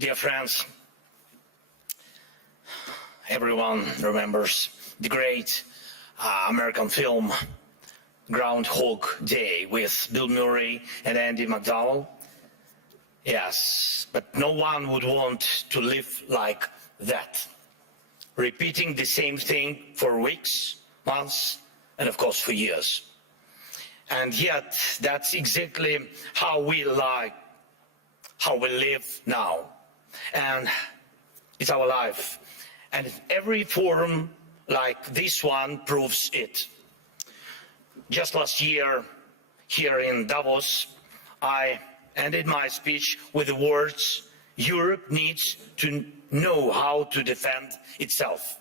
Dear friends, everyone remembers the great American film Groundhog Day with Bill Murray and Andy McDowell. Yes, but no one would want to live like that, repeating the same thing for weeks, months, and of course for years. And yet, that's exactly how we live now. And it's our life. And every forum like this one proves it. Just last year, here in Davos, I ended my speech with the words, "Europe needs to know how to defend itself."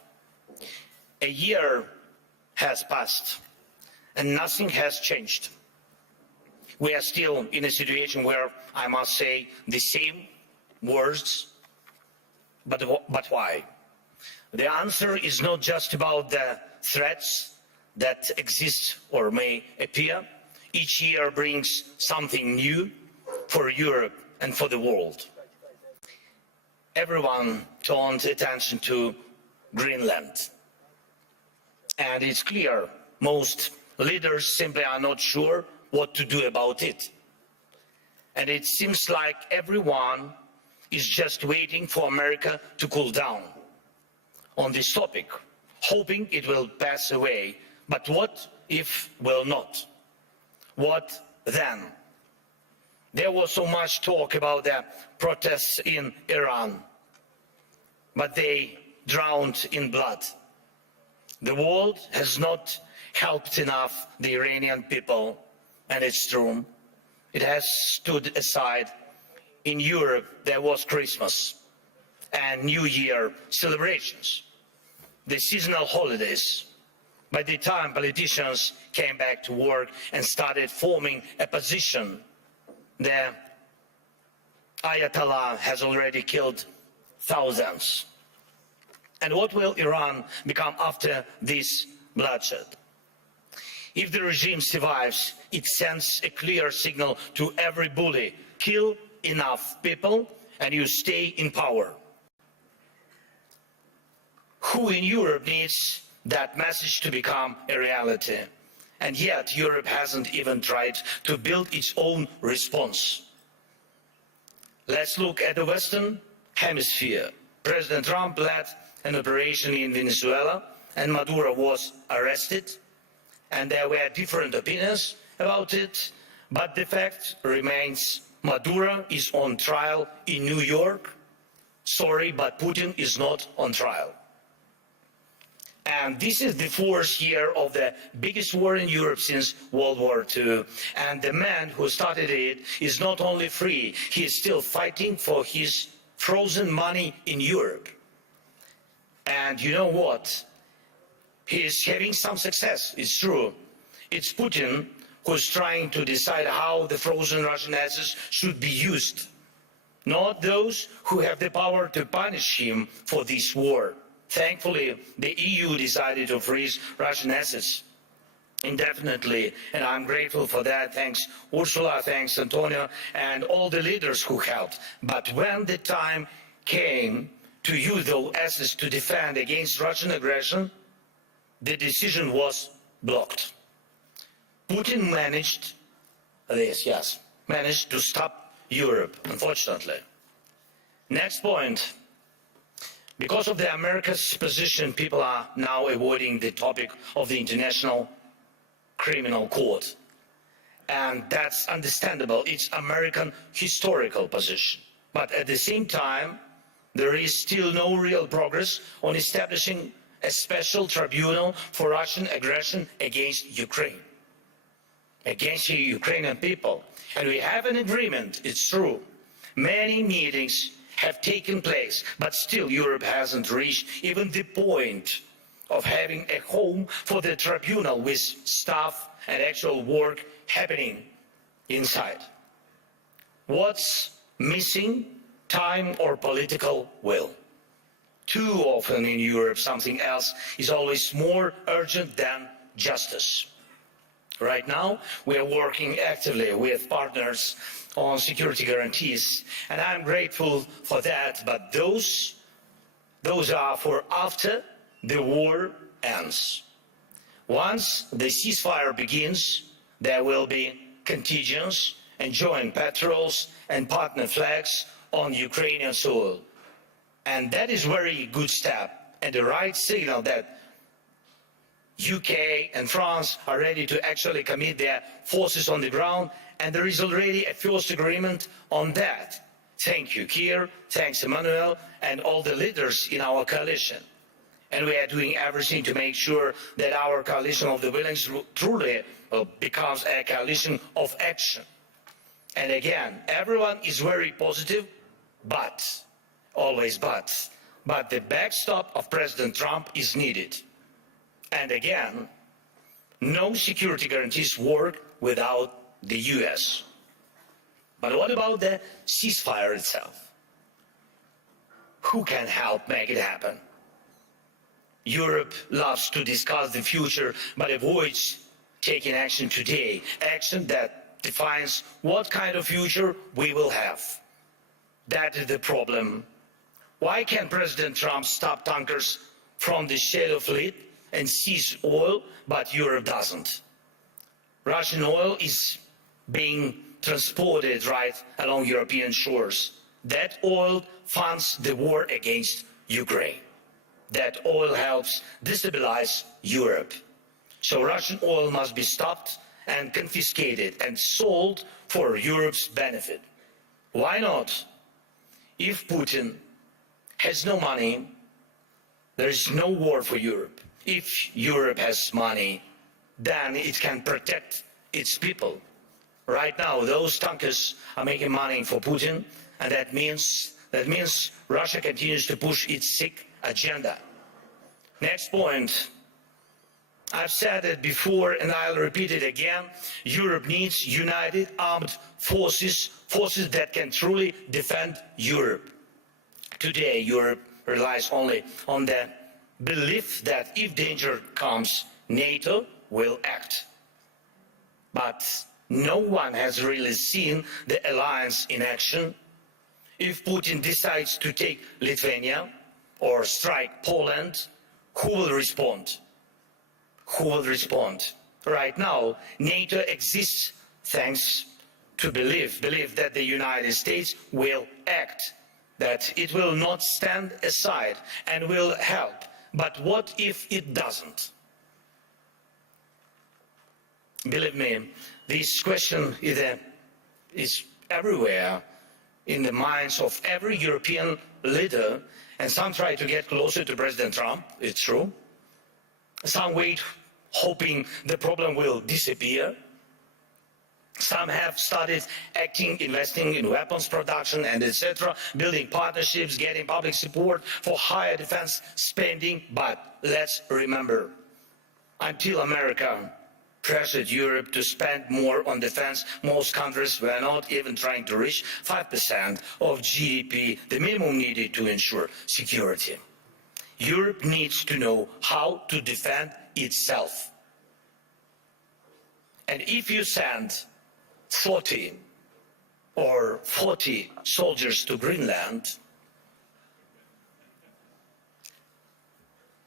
A year has passed, and nothing has changed. We are still in a situation where I must say the same words, but why? The answer is not just about the threats that exist or may appear. Each year brings something new for Europe and for the world. Everyone turned attention to Greenland. And it's clear most leaders simply are not sure what to do about it. And it seems like everyone is just waiting for America to cool down on this topic, hoping it will pass away. But what if will not? What then? There was so much talk about the protests in Iran, but they drowned in blood. The world has not helped enough the Iranian people, and it's true. It has stood aside. In Europe, there was Christmas and New Year celebrations, the seasonal holidays. By the time politicians came back to work and started forming a position, the Ayatollah has already killed thousands. And what will Iran become after this bloodshed? If the regime survives, it sends a clear signal to every bully: kill enough people and you stay in power. Who in Europe needs that message to become a reality? And yet Europe hasn't even tried to build its own response. Let's look at the Western Hemisphere. President Trump led an operation in Venezuela and Maduro was arrested, and there were different opinions about it, but the fact remains: Maduro is on trial in New York. Sorry, but Putin is not on trial. And this is the fourth year of the biggest war in Europe since World War II. And the man who started it is not only free, he is still fighting for his frozen money in Europe. And you know what? He is having some success, it's true. It's Putin who's trying to decide how the frozen Russian assets should be used, not those who have the power to punish him for this war. Thankfully, the EU decided to freeze Russian assets indefinitely, and I'm grateful for that. Thanks Ursula, thanks Antonio, and all the leaders who helped. But when the time came to use those assets to defend against Russian aggression, the decision was blocked. Putin managed this, yes, managed to stop Europe, unfortunately. Next point. Because of the America's position, people are now avoiding the topic of the International Criminal Court. And that's understandable. It's American historical position. But at the same time, there is still no real progress on establishing a special tribunal for Russian aggression against Ukraine, against the Ukrainian people. And we have an agreement, it's true. Many meetings have taken place, but still Europe hasn't reached even the point of having a home for the tribunal with staff and actual work happening inside. What's missing? Time or political will. Too often in Europe, something else is always more urgent than justice. Right now, we are working actively with partners on security guarantees, and I'm grateful for that, but those are for after the war ends. Once the ceasefire begins, there will be contingents and joint patrols and partner flags on Ukrainian soil. And that is a very good step and the right signal that UK and France are ready to actually commit their forces on the ground, and there is already a first agreement on that. Thank you, Keir, thanks Emmanuel, and all the leaders in our coalition. And we are doing everything to make sure that our coalition of the willing truly becomes a coalition of action. And again, everyone is very positive, but, always but the backstop of President Trump is needed. And again, no security guarantees work without the US. But what about the ceasefire itself? Who can help make it happen? Europe loves to discuss the future, but avoids taking action today, action that defines what kind of future we will have. That is the problem. Why can't President Trump stop tankers from the shale fleet and seize oil, but Europe doesn't? Russian oil is being transported right along European shores. That oil funds the war against Ukraine. That oil helps destabilize Europe. So Russian oil must be stopped and confiscated and sold for Europe's benefit. Why not? If Putin has no money, there is no war for Europe. If Europe has money, then it can protect its people. Right now, those tankers are making money for Putin, and that means Russia continues to push its sick agenda. Next point. I've said it before and I'll repeat it again. Europe needs united armed forces, forces that can truly defend Europe. Today, Europe relies only on the belief that if danger comes, NATO will act. But no one has really seen the alliance in action. If Putin decides to take Lithuania or strike Poland, who will respond? Who will respond? Right now, NATO exists thanks to belief that the United States will act, that it will not stand aside and will help. But what if it doesn't? Believe me, this question is everywhere in the minds of every European leader, and some try to get closer to President Trump, it's true. Some wait, hoping the problem will disappear. Some have started acting, investing in weapons production and etc., building partnerships, getting public support for higher defense spending. But let's remember, until America pressured Europe to spend more on defense, most countries were not even trying to reach 5% of GDP, the minimum needed to ensure security. Europe needs to know how to defend itself. And if you send 30 or 40 soldiers to Greenland,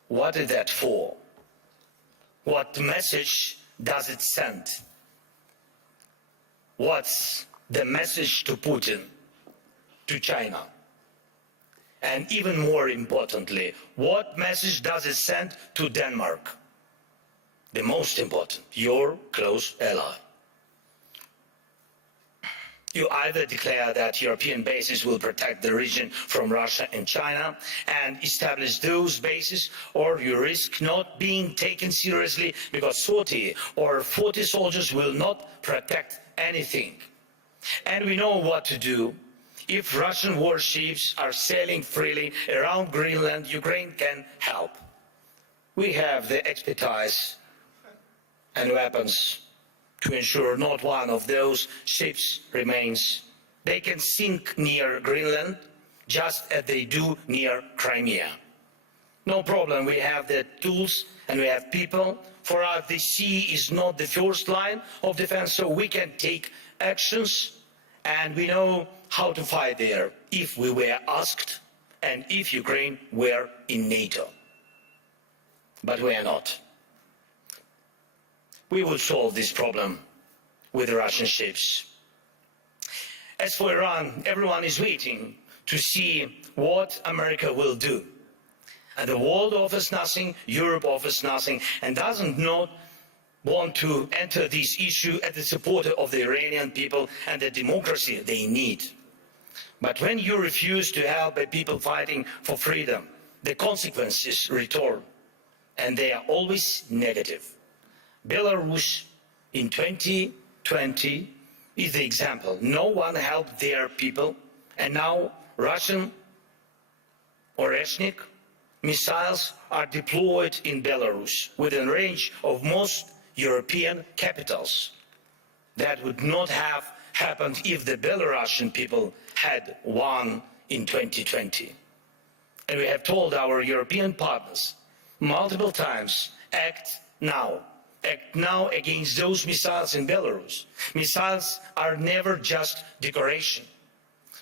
what is that for? What message does it send? What's the message to Putin, to China? And even more importantly, what message does it send to Denmark? The most important, your close ally. You either declare that European bases will protect the region from Russia and China and establish those bases, or you risk not being taken seriously because 30 or 40 soldiers will not protect anything. And we know what to do. If Russian warships are sailing freely around Greenland, Ukraine can help. We have the expertise and weapons to ensure not one of those ships remains. They can sink near Greenland just as they do near Crimea. No problem, we have the tools and we have people. For us, the sea is not the first line of defense, so we can take actions, and we know how to fight there if we were asked and if Ukraine were in NATO. But we are not. We will solve this problem with the Russian ships. As for Iran, everyone is waiting to see what America will do. And the world offers nothing, Europe offers nothing, and doesn't not want to enter this issue as the supporter of the Iranian people and the democracy they need. But when you refuse to help a people fighting for freedom, the consequences return, and they are always negative. Belarus in 2020 is the example. No one helped their people, and now Russian or ethnic missiles are deployed in Belarus within range of most European capitals. That would not have happened if the Belarusian people had won in 2020. And we have told our European partners multiple times, act now. Act now against those missiles in Belarus. Missiles are never just decoration.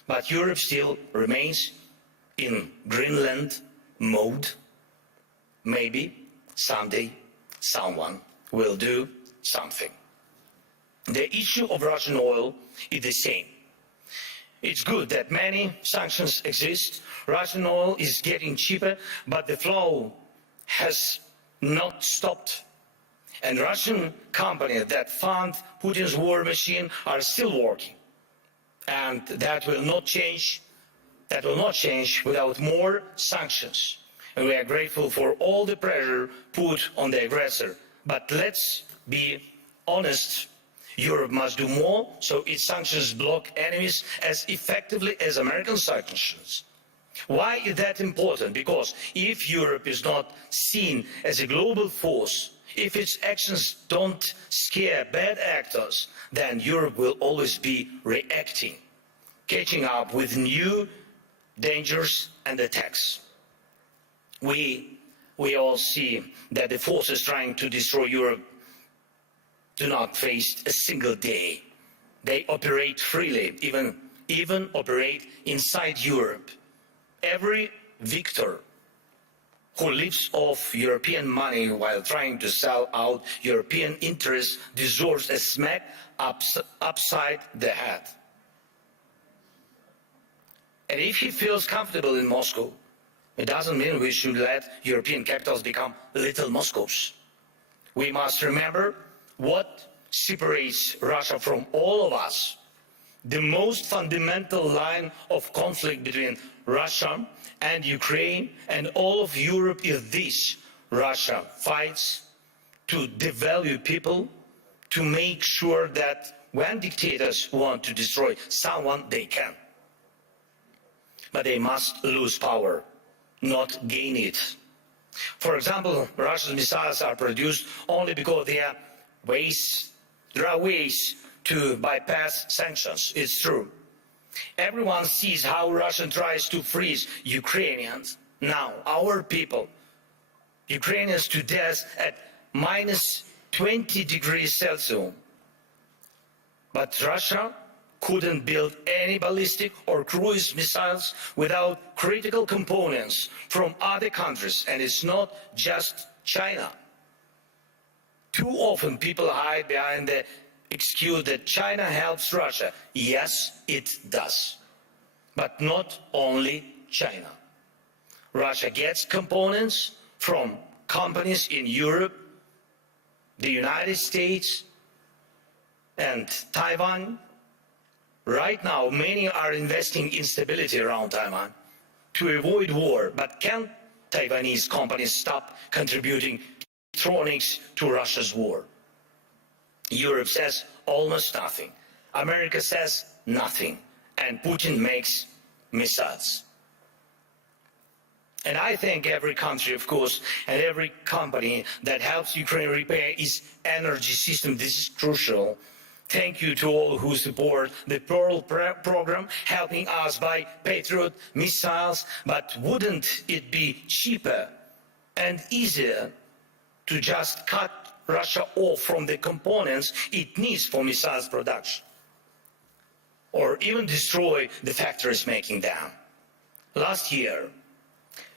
But Europe still remains in Greenland mode. Maybe someday someone will do something. The issue of Russian oil is the same. It's good that many sanctions exist. Russian oil is getting cheaper, but the flow has not stopped. And Russian companies that fund Putin's war machine are still working. And that will not change. That will not change without more sanctions. And we are grateful for all the pressure put on the aggressor. But let's be honest. Europe must do more so its sanctions block enemies as effectively as American sanctions. Why is that important? Because if Europe is not seen as a global force, if its actions don't scare bad actors, then Europe will always be reacting, catching up with new dangers and attacks. We all see that the forces trying to destroy Europe do not face a single day. They operate freely, even operate inside Europe. Every victor who lives off European money while trying to sell out European interests deserves a smack upside the head. And if he feels comfortable in Moscow, it doesn't mean we should let European capitals become little Moscows. We must remember what separates Russia from all of us. The most fundamental line of conflict between Russia and Ukraine and all of Europe is this: Russia fights to devalue people, to make sure that when dictators want to destroy someone, they can. But they must lose power, not gain it. For example, Russian missiles are produced only because there are ways to bypass sanctions. It's true. Everyone sees how Russia tries to freeze Ukrainians. Now, our people, Ukrainians to death at minus 20 degrees Celsius. But Russia couldn't build any ballistic or cruise missiles without critical components from other countries, and it's not just China. Too often people hide behind the excuse that China helps Russia. Yes, it does. But not only China. Russia gets components from companies in Europe, the United States, and Taiwan. Right now, many are investing in stability around Taiwan to avoid war. But can Taiwanese companies stop contributing electronics to Russia's war? Europe says almost nothing. America says nothing. And Putin makes missiles. And I thank every country, of course, and every company that helps Ukraine repair its energy system. This is crucial. Thank you to all who support the Pearl program, helping us buy Patriot missiles. But wouldn't it be cheaper and easier to just cut Russia off from the components it needs for missiles production, or even destroy the factories making them. Last year,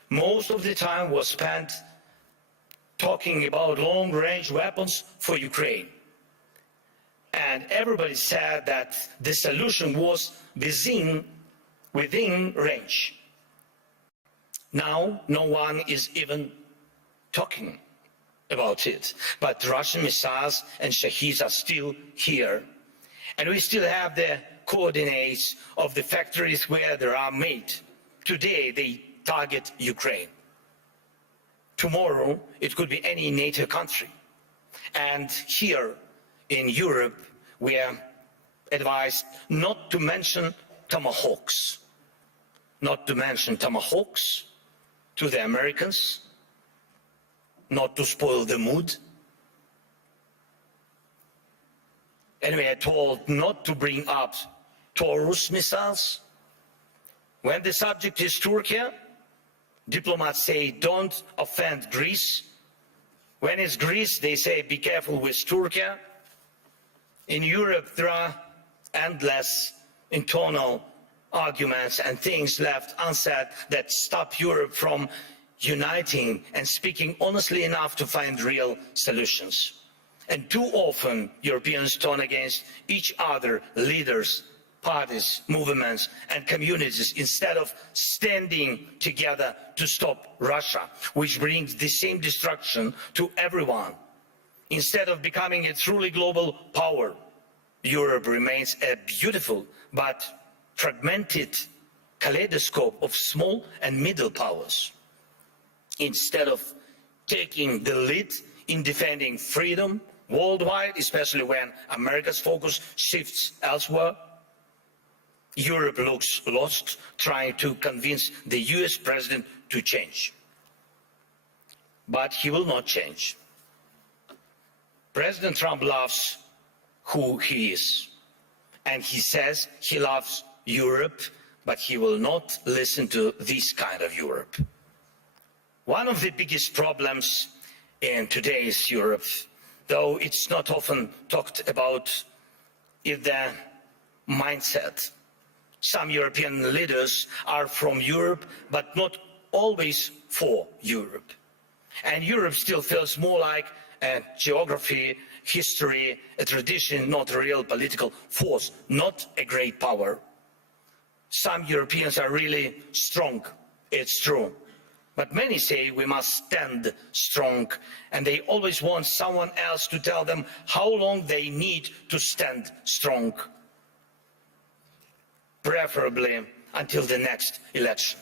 most of the time was spent talking about long-range weapons for Ukraine. And everybody said that the solution was within range. Now, no one is even talking about it. But Russian missiles and Shaheeds are still here. And we still have the coordinates of the factories where they are made. Today, they target Ukraine. Tomorrow, it could be any NATO country. And here in Europe, we are advised not to mention tomahawks. Not to mention tomahawks to the Americans, not to spoil the mood. And we are told not to bring up Taurus missiles. When the subject is Turkey, diplomats say don't offend Greece. When it's Greece, they say be careful with Turkey. In Europe, there are endless internal arguments and things left unsaid that stop Europe from uniting and speaking honestly enough to find real solutions. And too often, Europeans turn against each other, leaders, parties, movements and communities, instead of standing together to stop Russia, which brings the same destruction to everyone. Instead of becoming a truly global power, Europe remains a beautiful but fragmented kaleidoscope of small and middle powers. Instead of taking the lead in defending freedom worldwide, especially when America's focus shifts elsewhere, Europe looks lost, trying to convince the US president to change. But he will not change. President Trump loves who he is, and he says he loves Europe, but he will not listen to this kind of Europe. One of the biggest problems in today's Europe, though it's not often talked about, is the mindset. Some European leaders are from Europe, but not always for Europe. And Europe still feels more like a geography, history, a tradition, not a real political force, not a great power. Some Europeans are really strong, it's true. But many say we must stand strong, and they always want someone else to tell them how long they need to stand strong, preferably until the next election.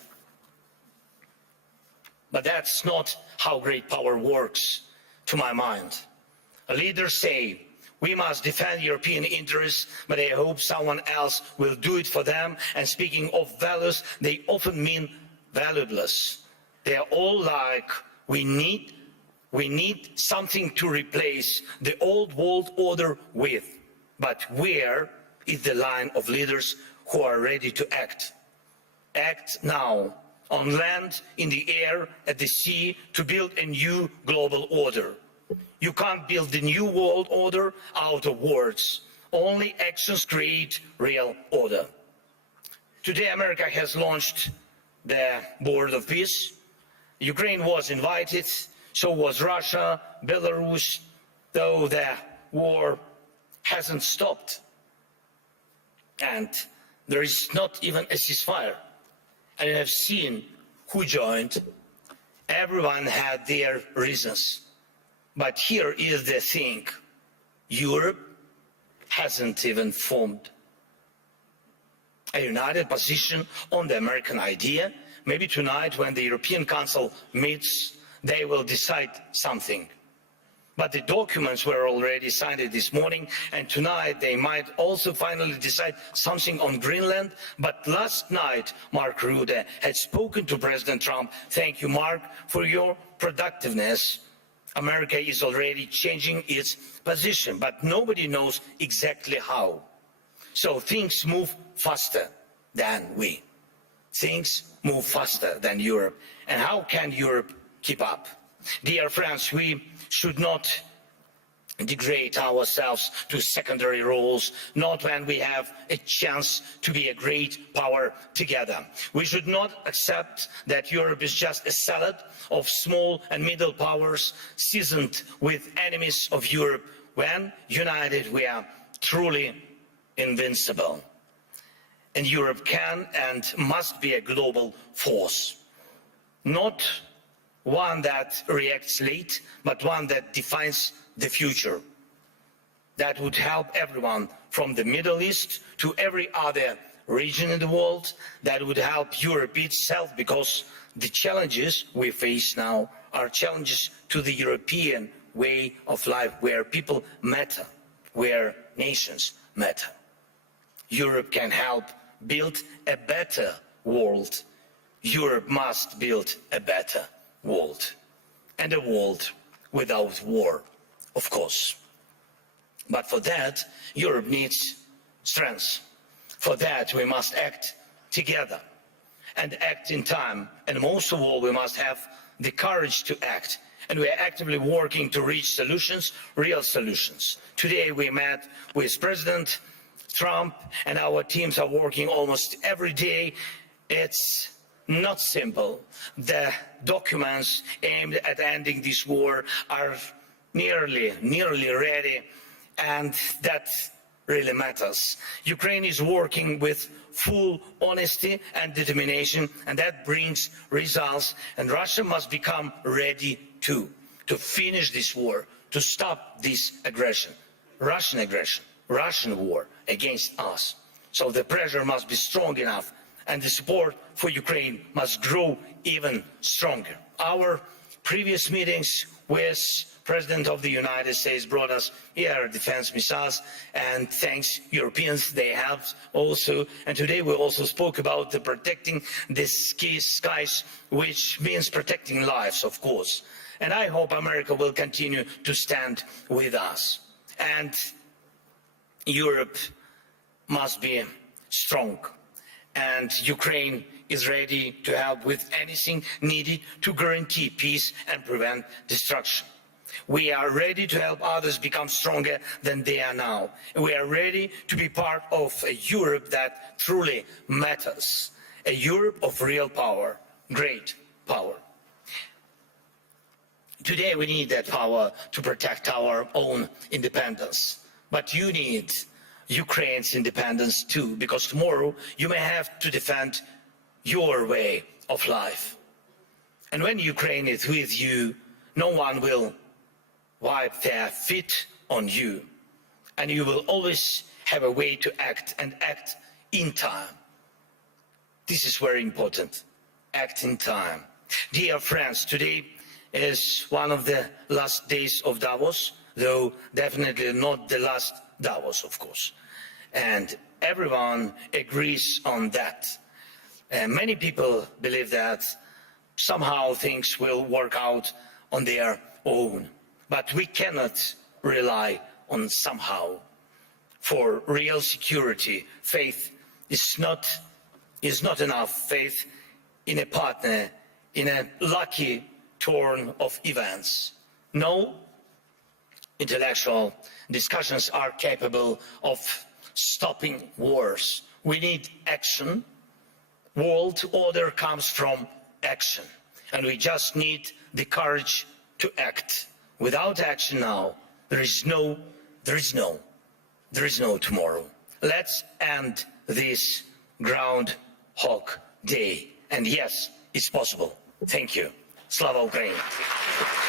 But that's not how great power works, to my mind. Leaders say we must defend European interests, but they hope someone else will do it for them. And speaking of values, they often mean valueless. They are all like, we need something to replace the old world order with. But where is the line of leaders who are ready to act? Act now, on land, in the air, at the sea, to build a new global order. You can't build the new world order out of words. Only actions create real order. Today, America has launched the Board of Peace. Ukraine was invited, so was Russia, Belarus, though the war hasn't stopped. And there is not even a ceasefire. And you have seen who joined. Everyone had their reasons. But here is the thing. Europe hasn't even formed a united position on the American idea. Maybe tonight, when the European Council meets, they will decide something. But the documents were already signed this morning, and tonight they might also finally decide something on Greenland. But last night, Mark Rutte had spoken to President Trump. Thank you, Mark, for your productiveness. America is already changing its position, but nobody knows exactly how. So things move faster than we. Things move faster than Europe. And how can Europe keep up? Dear friends, we should not degrade ourselves to secondary roles, not when we have a chance to be a great power together. We should not accept that Europe is just a salad of small and middle powers seasoned with enemies of Europe. When united, we are truly invincible. And Europe can and must be a global force, not one that reacts late, but one that defines the future. That would help everyone from the Middle East to every other region in the world. That would help Europe itself, because the challenges we face now are challenges to the European way of life, where people matter, where nations matter. Europe can help build a better world. Europe must build a better world, and a world without war, of course. But for that, Europe needs strength. For that, we must act together and act in time. And most of all, we must have the courage to act. And we are actively working to reach solutions, real solutions. Today, we met with President Trump, and our teams are working almost every day. It's not simple. The documents aimed at ending this war are nearly ready, and that really matters. Ukraine is working with full honesty and determination, and that brings results. And Russia must become ready too, to finish this war, to stop this aggression, Russian war against us. So the pressure must be strong enough, and the support for Ukraine must grow even stronger. Our previous meetings with President of the United States brought us air defense missiles, and thanks Europeans, they helped also. And today we also spoke about the protecting the skies, which means protecting lives, of course. And I hope America will continue to stand with us. And Europe must be strong, and Ukraine is ready to help with anything needed to guarantee peace and prevent destruction. We are ready to help others become stronger than they are now. We are ready to be part of a Europe that truly matters, a Europe of real power, great power. Today we need that power to protect our own independence. But you need Ukraine's independence too, because tomorrow you may have to defend your way of life. And when Ukraine is with you, no one will wipe their feet on you. And you will always have a way to act, and act in time. This is very important. Act in time. Dear friends, today is one of the last days of Davos, though definitely not the last Davos, of course. And everyone agrees on that. Many people believe that somehow things will work out on their own. But we cannot rely on somehow. For real security, faith is not enough. Faith in a partner, in a lucky turn of events. No intellectual discussions are capable of stopping wars. We need action. World order comes from action, and we just need the courage to act. Without action now, there is no tomorrow. Let's end this Groundhog Day. And yes, it's possible. Thank you. Slava Ukraini.